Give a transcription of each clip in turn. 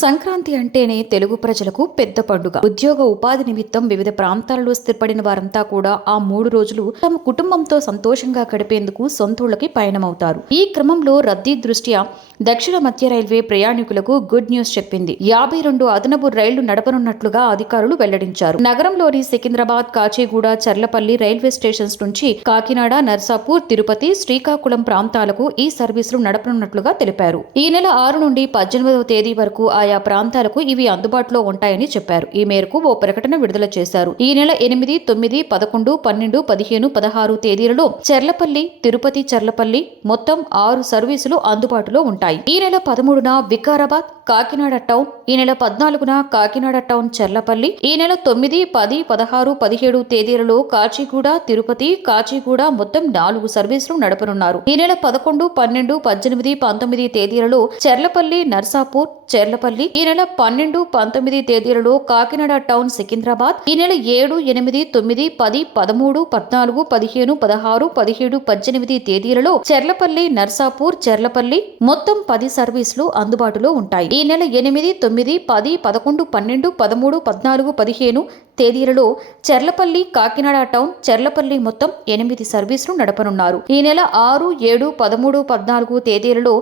సంక్రాంతి అంటేనే తెలుగు ప్రజలకు పెద్ద పండుగ. ఉద్యోగ ఉపాధి నిమిత్తం వివిధ ప్రాంతాలలో స్థిరపడిన వారంతా కూడా ఆ 3 రోజులు తమ కుటుంబంతో సంతోషంగా గడిపేందుకు సొంతూళ్లకి పయనమవుతారు. ఈ క్రమంలో రద్దీ దృష్ట్యా దక్షిణ మధ్య రైల్వే ప్రయాణికులకు గుడ్ న్యూస్ చెప్పింది. 52 అదనపు రైళ్లు నడపనున్నట్లుగా అధికారులు వెల్లడించారు. నగరంలోని సికింద్రాబాద్, కాచిగూడ, చర్లపల్లి రైల్వే స్టేషన్స్ నుంచి కాకినాడ, నర్సాపూర్, తిరుపతి, శ్రీకాకుళం ప్రాంతాలకు ఈ సర్వీసులు నడపనున్నట్లుగా తెలిపారు. ఈ నెల 6 నుండి 18వ తేదీ వరకు ఆయా ప్రాంతాలకు ఇవి అందుబాటులో ఉంటాయని చెప్పారు. ఈ మేరకు ఓ ప్రకటన విడుదల చేశారు. ఈ నెల 8, 9, 11, 12, 15, 16 తేదీలలో చెర్లపల్లి, తిరుపతి, చర్లపల్లి మొత్తం 6 సర్వీసులు అందుబాటులో ఉంటాయి. ఈ నెల 13న వికారాబాద్, కాకినాడ టౌన్, ఈ నెల 14న కాకినాడ టౌన్, చర్లపల్లి, ఈ నెల 9, 10, 16, 17 తేదీలలో కాచిగూడ, తిరుపతి, కాచిగూడ మొత్తం 4 సర్వీసులు నడపనున్నారు. ఈ నెల 11, 12, 18, 19 తేదీలలో చెర్లపల్లి, నర్సాపూర్, చెర్లపల్లి, ఈ నెల 12, 19 తేదీలలో కాకినాడ టౌన్, సికింద్రాబాద్, ఈ నెల 7, 8, 9, 10, 13, 14, 15, 16, 17, 18 తేదీలలో చెర్లపల్లి, నర్సాపూర్, చెర్లపల్లి మొత్తం 10 సర్వీసులు అందుబాటులో ఉంటాయి. ఈ నెల 8, 9, 10, 11, 12, 13, 14, 15 తేదీలలో చెర్లపల్లి, కాకినాడ టౌన్, చెర్లపల్లి మొత్తం 8 సర్వీసులు నడపనున్నారు. ఈ నెల 6, 7, 13, 14 తేదీలలో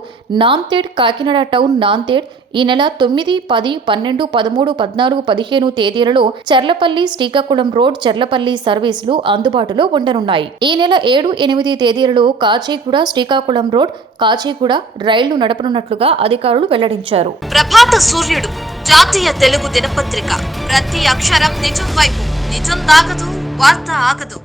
నాందేడ్, కాకినాడ టౌన్, నాందేడ్, ఈ నెల 9, 10, 12, 13, 14, 15 తేదీలలో చర్లపల్లి, శ్రీకాకుళం రోడ్, చర్లపల్లి సర్వీసులు అందుబాటులో ఉండనున్నాయి. ఈ నెల 7, 8 తేదీలలో కాచిగూడ, శ్రీకాకుళం రోడ్, కాచిగూడ రైళ్లు నడపనున్నట్లుగా అధికారులు వెల్లడించారు. ప్రభాత సూర్యుడు జాతీయ తెలుగు దినపత్రిక. ప్రతి అక్షరం నిజం వైపు. నిజం దాగదు, వార్త ఆగదు.